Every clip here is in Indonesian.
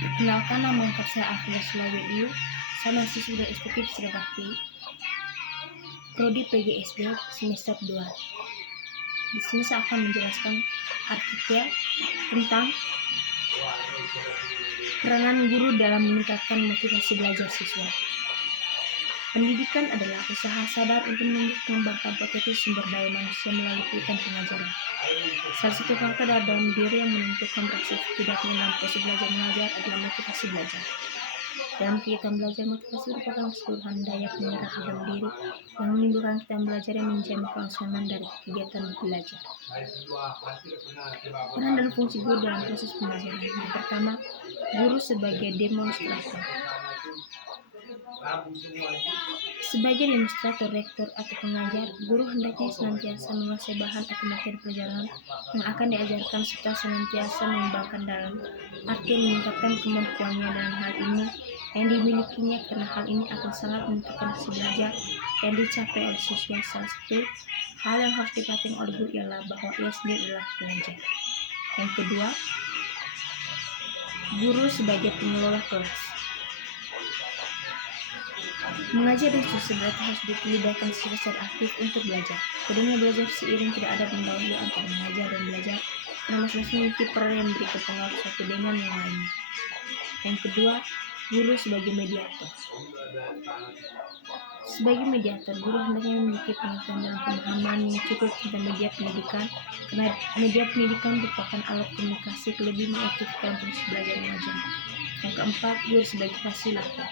Perkenalkan, nama lengkap saya Afila Sulawediu. Saya mahasiswa estetik Sriwakti, Prodi PGSD semester 2. Di sini saya akan menjelaskan artikel tentang peranan guru dalam meningkatkan motivasi belajar siswa. Pendidikan adalah usaha sadar untuk mengembangkan potensi sumber daya manusia melalui kegiatan pengajaran. Salah satu faktor dalam diri yang menentukan beraksi tidaknya dalam proses belajar mengajar adalah motivasi belajar. Dalam kegiatan belajar, motivasi merupakan keseluruhan daya penggerak dalam diri yang menimbulkan kita belajar yang menjamin kelangsungan dari kegiatan belajar. Peran dan fungsi guru dalam proses pembelajaran. Yang pertama, guru sebagai demonstrator. Sebagai demonstrator, rektor atau pengajar, guru hendaknya senantiasa menguasai bahan atau materi pelajaran yang akan diajarkan serta senantiasa mengembangkan dalam arti meningkatkan kemampuannya dalam hal ini yang dimilikinya, karena hal ini akan sangat menentukan hasil belajar yang dicapai oleh siswa. Salah satu hal yang harus diperhatikan oleh guru ialah bahwa ia sendiri adalah pelajar. Yang kedua, guru sebagai pengelola kelas. Mengajar dan siswa berarti harus dilibatkan siswa secara aktif untuk belajar. Keduanya belajar seiring, tidak ada pendahulu antara mengajar dan belajar, karena masing-masing memiliki peran yang memberikan pengaruh satu dengan yang lainnya. Yang kedua, guru sebagai mediator. Sebagai mediator, guru hendaknya memiliki pengetahuan dan pemahaman yang cukup tentang media pendidikan, karena media pendidikan merupakan alat komunikasi lebih mengefektifkan proses belajar mengajar. Yang keempat, guru sebagai fasilitator.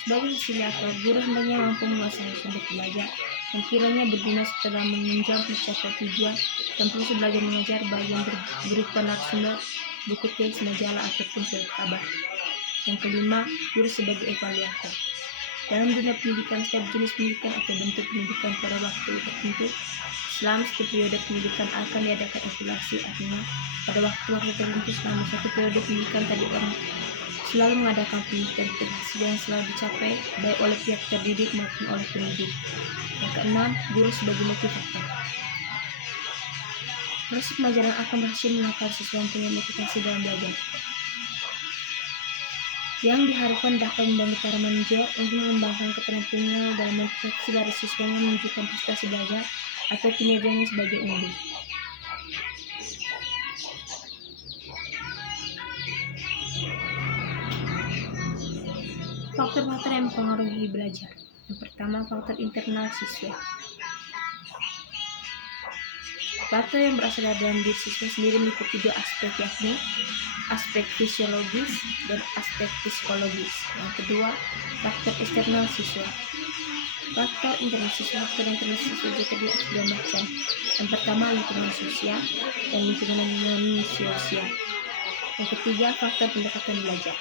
Sebagai fasilitator, guru hendaknya mampu menguasai sumber belajar yang kiranya berguna setelah menunjang mencapai tujuan dan proses belajar mengajar, baik yang berupa narasumber, buku teks, majalah, ataupun surat kabar. Yang kelima, guru sebagai evaluator. Dalam dunia pendidikan, setiap jenis pendidikan atau bentuk pendidikan pada waktu tertentu selama satu periode pendidikan akan diadakan evaluasi, artinya pada waktu tertentu selama satu periode pendidikan tadi orang selalu mengadakan penelitian hasil yang selalu dicapai baik oleh pihak terdidik maupun oleh pendidik. Yang keenam, guru sebagai motivator. Proses pembelajaran akan berhasil mengangkat siswa yang punya motivasi dalam belajar, yang diharapkan dapat membantu para manajer untuk mengembangkan keterampilan dalam motivasi dari siswanya menunjukkan prestasi belajar atau kinerjanya sebagai unggul. Faktor-faktor yang mempengaruhi belajar. Yang pertama, faktor internal siswa. Faktor yang berasal dari dalam diri siswa sendiri meliputi dua aspek, yakni aspek fisiologis dan aspek psikologis. Yang kedua, faktor eksternal siswa. Faktor internal siswa. Faktor internal siswa juga ada dua macam. Yang pertama, lingkungan sosial dan lingkungan non-sosial. Yang ketiga, faktor pendekatan belajar.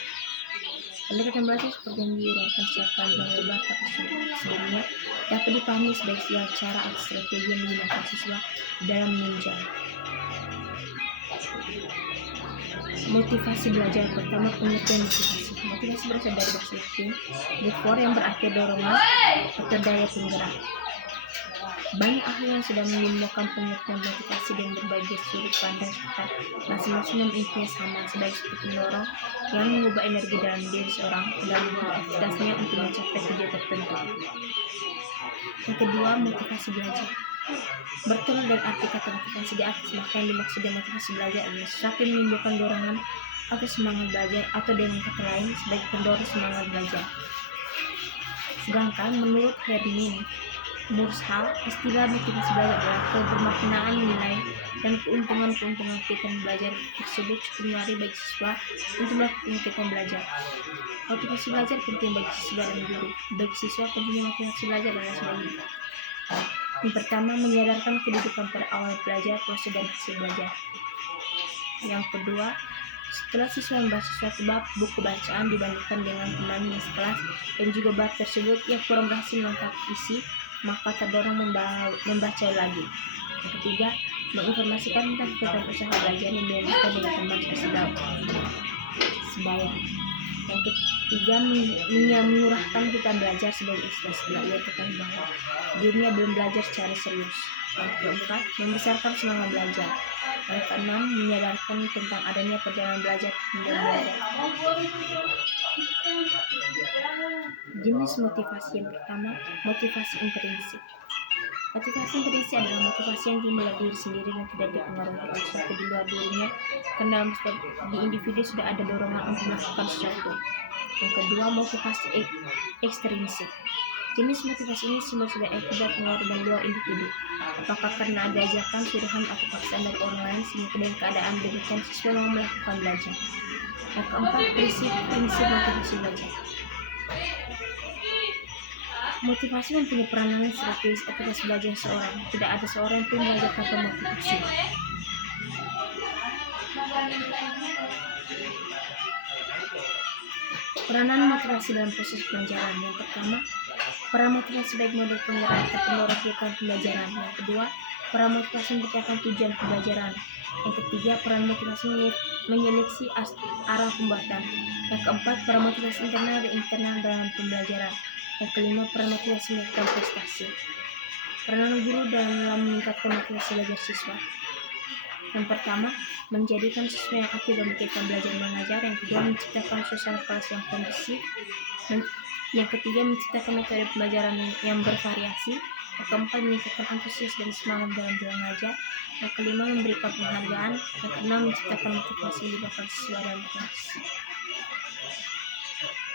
Pendekatan belajar seperti yang diuraikan secara panjang lebar pada sebelumnya dapat dipahami sebagai sebuah cara atau strategi yang digunakan siswa dalam menunjang motivasi belajar. Pertama, pengertian motivasi. Motivasi berasal dari bahasa Latin mover yang berarti dorongan atau daya penggerak. Banyak ahli yang sudah menemukan pengertian motivasi dengan berbagai sudut pandang, serta masing-masing memilikinya sama sebagai satu pendorong yang mengubah energi dalam diri seorang dalam aktivitasnya untuk mencapai tujuan tertentu. Yang kedua, motivasi belajar. Bertolak dari arti kata motivasi di atas, maka yang dimaksud dengan motivasi belajar adalah sesuatu yang menimbulkan dorongan atau semangat belajar, atau dengan kata lain sebagai pendorong semangat belajar. Sedangkan menurut Hermin Mursal, istilah motivasi belajar adalah kebermaknaan nilai dan keuntungan-keuntungan kegiatan belajar tersebut cukup menarik bagi siswa untuk melakukan kegiatan belajar. Motivasi belajar penting bagi siswa dan guru. Bagi siswa, pentingnya motivasi belajar adalah sebagai yang pertama, menyadarkan kedudukan pada awal belajar, proses dan hasil belajar. Yang kedua, setelah siswa membaca suatu bab buku bacaan dibandingkan dengan temannya sekelas dan juga bab tersebut ia kurang berhasil menangkap isi, maka terdorong membaca lagi. Yang ketiga, menginformasikan tentang kegiatan usaha belajar yang dilakukan dengan teman sebaya. Yang ketiga, menyurahkan kita belajar sebagai ikhlas setelah ia ketahui bahwa dirinya belum belajar secara serius. Yang keempat, membesarkan semangat belajar. Yang keenam, menyadarkan tentang adanya perjalanan belajar hingga belajar. Jenis motivasi yang pertama, motivasi intrinsik. Motivasi intrinsik adalah motivasi yang timbul dari diri sendiri dan tidak dipengaruhi oleh sesuatu di luar dirinya, karena dalam setiap di individu sudah ada dorongan untuk melakukan sesuatu. Yang kedua, motivasi ekstrinsik. Jenis motivasi ini simbol sudah akibat pengaruh dari luar individu, apakah karena ada ajakan, suruhan, atau paksaan dari orang lain sehingga dengan keadaan demikian siswa mau melakukan belajar. Yang keempat, prinsip motivasi belajar. Motivasi mempunyai peranan strategis atas belajar seorang. Tidak ada seorang pun belajar tanpa motivasi. Peranan motivasi dalam proses pembelajaran. Yang pertama, peran motivasi sebagai model penggerak atau pendorong pembelajaran. Yang kedua, peran motivasi menciptakan tujuan pembelajaran. Yang ketiga, peran motivasi menyeleksi arah pembuatan. Yang keempat, peran motivasi internal dan eksternal dalam pembelajaran. Yang kelima, peran motivasi meningkatkan prestasi. Peranan guru dalam meningkatkan motivasi belajar siswa. Yang pertama, menjadikan siswa yang aktif dalam kegiatan belajar mengajar. Yang kedua, menciptakan suasana kelas yang kondusif. Yang ketiga, menciptakan metode pembelajaran yang bervariasi. Yang keempat, meningkatkan antusias dan semangat dalam belajar. Yang kelima, memberikan penghargaan. Yang keenam, menciptakan motivasi di bakal siswa dalam kelas.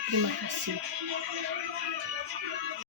Terima kasih.